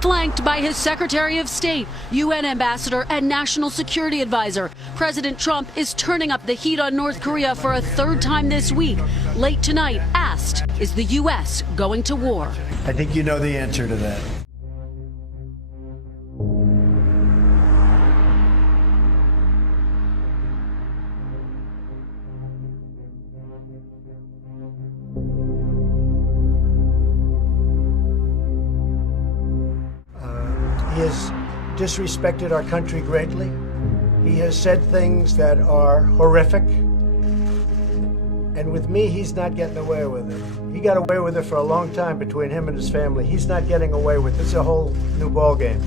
flanked by his Secretary of State, UN Ambassador, and National Security Advisor. President Trump is turning up the heat on North Korea for a third time this week. Late tonight, asked, is the U.S. going to war? I think you know the answer to that. He has disrespected our country greatly. He has said things that are horrific. And with me, he's not getting away with it. He got away with it for a long time between him and his family. He's not getting away with it. It's a whole new ballgame.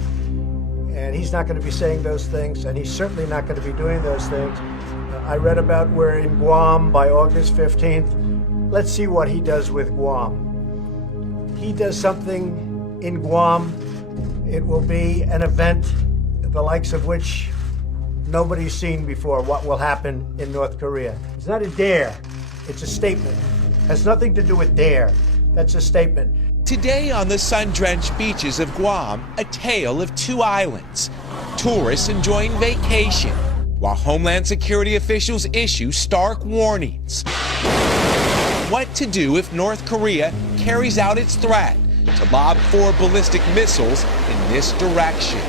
And he's not going to be saying those things, and he's certainly not going to be doing those things. I read about we're in Guam by August 15th. Let's see what he does with Guam. He does something in Guam. It will be an event the likes of which nobody's seen before, what will happen in North Korea. It's not a dare, it's a statement. It has nothing to do with dare. That's a statement. Today on the sun-drenched beaches of Guam, a tale of two islands. Tourists enjoying vacation, while Homeland Security officials issue stark warnings. What to do if North Korea carries out its threat to lob 4 ballistic missiles in this direction.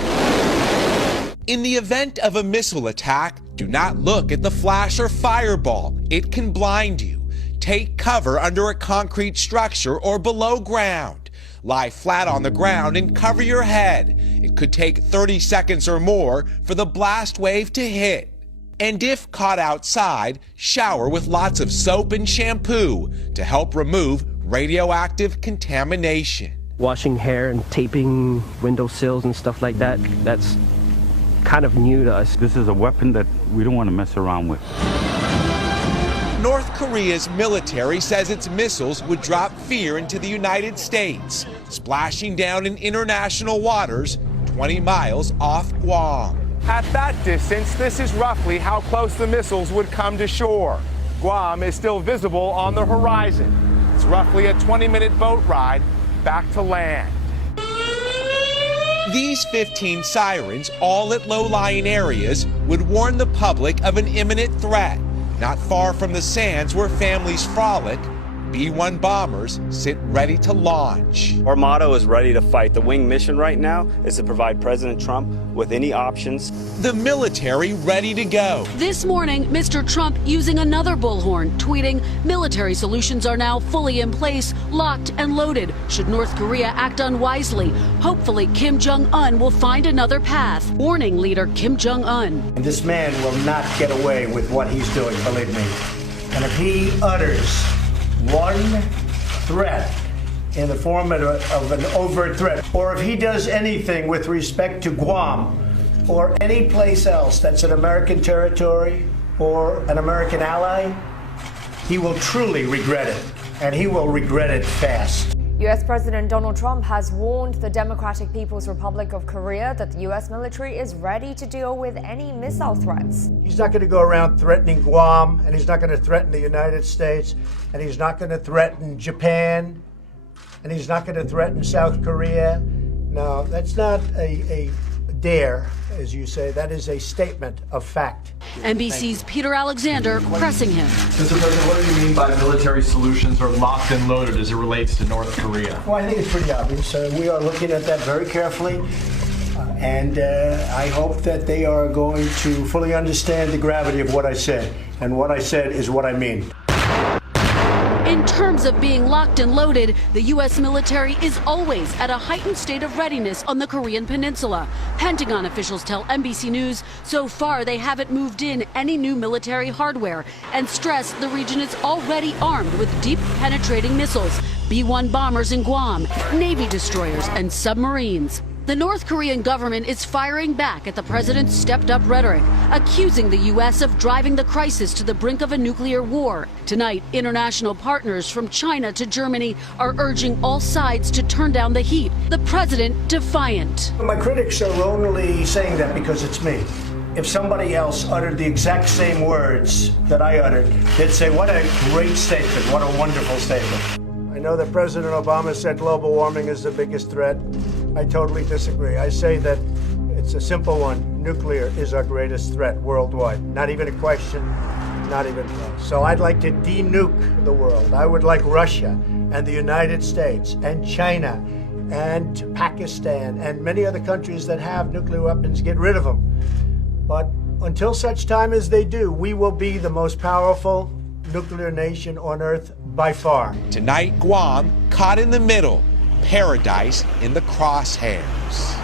In the event of a missile attack, do not look at the flash or fireball. It can blind you. Take cover under a concrete structure or below ground. Lie flat on the ground and cover your head. It could take 30 seconds or more for the blast wave to hit. And if caught outside, shower with lots of soap and shampoo to help remove radioactive contamination. Washing hair and taping windowsills and stuff like that, that's kind of new to us. This is a weapon that we don't want to mess around with. North Korea's military says its missiles would drop fear into the United States, splashing down in international waters 20 miles off Guam. At that distance, this is roughly how close the missiles would come to shore. Guam is still visible on the horizon. It's roughly a 20-minute boat ride back to land. These 15 sirens, all at low-lying areas, would warn the public of an imminent threat. Not far from the sands where families frolic, B-1 bombers sit ready to launch. Our motto is ready to fight. The wing mission right now is to provide President Trump with any options. The military ready to go. This morning, Mr. Trump using another bullhorn, tweeting, military solutions are now fully in place, locked and loaded. Should North Korea act unwisely, hopefully Kim Jong-un will find another path. Warning leader Kim Jong-un. And this man will not get away with what he's doing, believe me. And if he utters one threat in the form of an overt threat, or if he does anything with respect to Guam or any place else that's an American territory or an American ally, he will truly regret it, and he will regret it fast. U.S. President Donald Trump has warned the Democratic People's Republic of Korea that the U.S. military is ready to deal with any missile threats. He's not going to go around threatening Guam, and he's not going to threaten the United States, and he's not going to threaten Japan, and he's not going to threaten South Korea. No, that's not a dare, as you say. That is a statement of fact. NBC's Peter Alexander pressing him. Mr. President, what do you mean by military solutions are locked and loaded as it relates to North Korea? Well, I think it's pretty obvious. We are looking at that very carefully, and I hope that they are going to fully understand the gravity of what I said. And what I said is what I mean. In terms of being locked and loaded, the U.S. military is always at a heightened state of readiness on the Korean Peninsula. Pentagon officials tell NBC News so far they haven't moved in any new military hardware and stress the region is already armed with deep penetrating missiles, B-1 bombers in Guam, Navy destroyers and submarines. The North Korean government is firing back at the president's stepped-up rhetoric, accusing the U.S. of driving the crisis to the brink of a nuclear war. Tonight, international partners from China to Germany are urging all sides to turn down the heat. The president defiant. My critics are only saying that because it's me. If somebody else uttered the exact same words that I uttered, they'd say, what a great statement, what a wonderful statement. I know that President Obama said global warming is the biggest threat. I totally disagree. I say that it's a simple one. Nuclear is our greatest threat worldwide. Not even a question, not even close. So I'd like to de-nuke the world. I would like Russia and the United States and China and Pakistan and many other countries that have nuclear weapons, get rid of them. But until such time as they do, we will be the most powerful nuclear nation on Earth by far. Tonight, Guam caught in the middle, paradise in the crosshairs.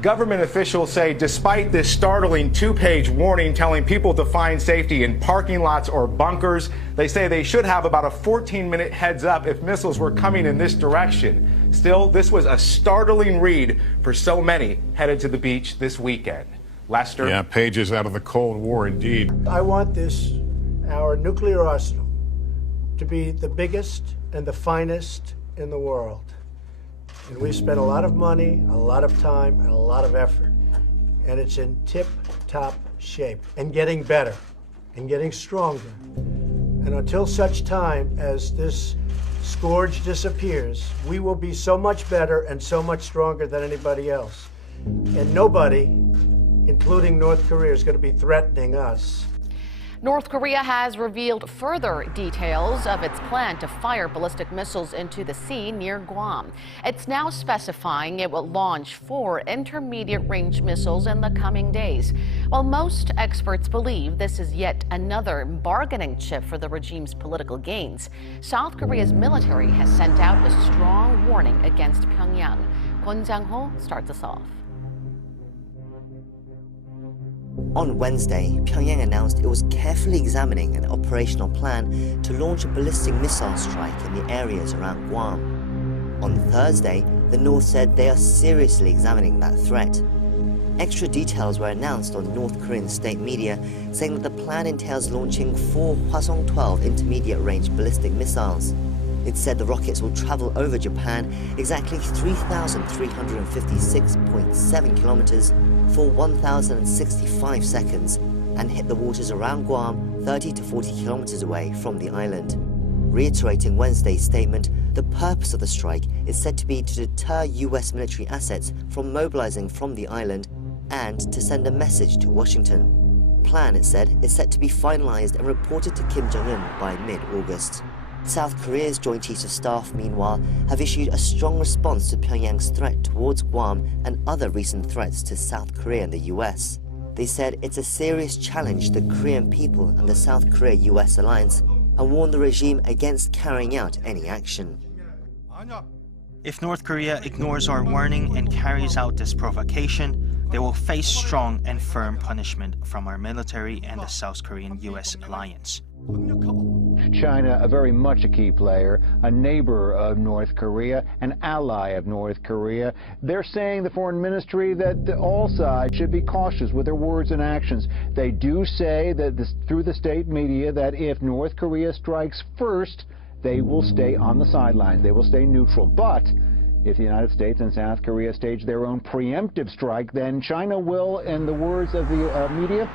Government officials say despite this startling two-page warning telling people to find safety in parking lots or bunkers, they say they should have about a 14-minute heads up if missiles were coming in this direction. Still, this was a startling read for so many headed to the beach this weekend. Lester? Yeah, pages out of the Cold War indeed. I want our nuclear arsenal, to be the biggest and the finest in the world. And we've spent a lot of money, a lot of time, and a lot of effort. And it's in tip-top shape and getting better and getting stronger. And until such time as this scourge disappears, we will be so much better and so much stronger than anybody else. And nobody, including North Korea, is going to be threatening us. North Korea has revealed further details of its plan to fire ballistic missiles into the sea near Guam. It's now specifying it will launch 4 intermediate-range missiles in the coming days. While most experts believe this is yet another bargaining chip for the regime's political gains, South Korea's military has sent out a strong warning against Pyongyang. Kwon Jang-ho starts us off. On Wednesday, Pyongyang announced it was carefully examining an operational plan to launch a ballistic missile strike in the areas around Guam. On Thursday, the North said they are seriously examining that threat. Extra details were announced on North Korean state media, saying that the plan entails launching 4 Hwasong-12 intermediate-range ballistic missiles. It said the rockets will travel over Japan exactly 3,356.7 kilometers for 1,065 seconds and hit the waters around Guam 30 to 40 kilometers away from the island. Reiterating Wednesday's statement, the purpose of the strike is said to be to deter US military assets from mobilizing from the island and to send a message to Washington. Plan, it said, is set to be finalized and reported to Kim Jong-un by mid-August. South Korea's Joint Chiefs of Staff, meanwhile, have issued a strong response to Pyongyang's threat towards Guam and other recent threats to South Korea and the US. They said it's a serious challenge to the Korean people and the South Korea-US alliance and warned the regime against carrying out any action. If North Korea ignores our warning and carries out this provocation, they will face strong and firm punishment from our military and the South Korean-US alliance. China, a very much a key player, a neighbor of North Korea, an ally of North Korea. They're saying, the foreign ministry, that all sides should be cautious with their words and actions. They do say that through the state media that if North Korea strikes first, they will stay on the sidelines. They will stay neutral. But if the United States and South Korea stage their own preemptive strike, then China will, in the words of the media,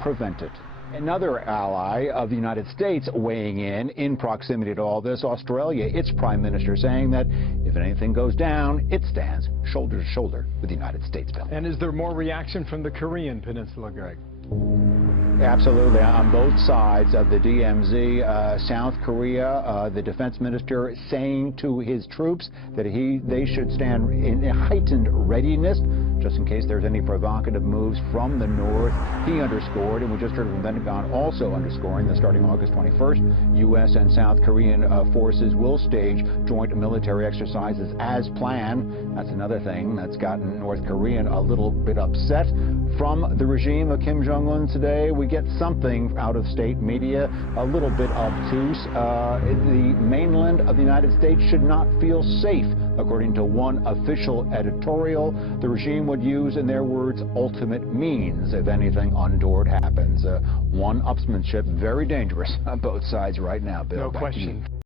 prevent it. Another ally of the United States weighing in proximity to all this, Australia, its prime minister saying that if anything goes down, it stands shoulder to shoulder with the United States, Bill. And is there more reaction from the Korean Peninsula, Greg? Absolutely. On both sides of the DMZ, South Korea, the defense minister saying to his troops that they should stand in heightened readiness just in case there's any provocative moves from the north. He underscored, and we just heard from the Pentagon also underscoring that starting August 21st, U.S. and South Korean forces will stage joint military exercises as planned. That's another thing that's gotten North Korean a little bit upset. From the regime of Kim Jong-un today, we get something out of state media, a little bit obtuse. The mainland of the United States should not feel safe, according to one official editorial. The regime would use, in their words, ultimate means if anything untoward happens. One-upsmanship, very dangerous on both sides right now, Bill. No question.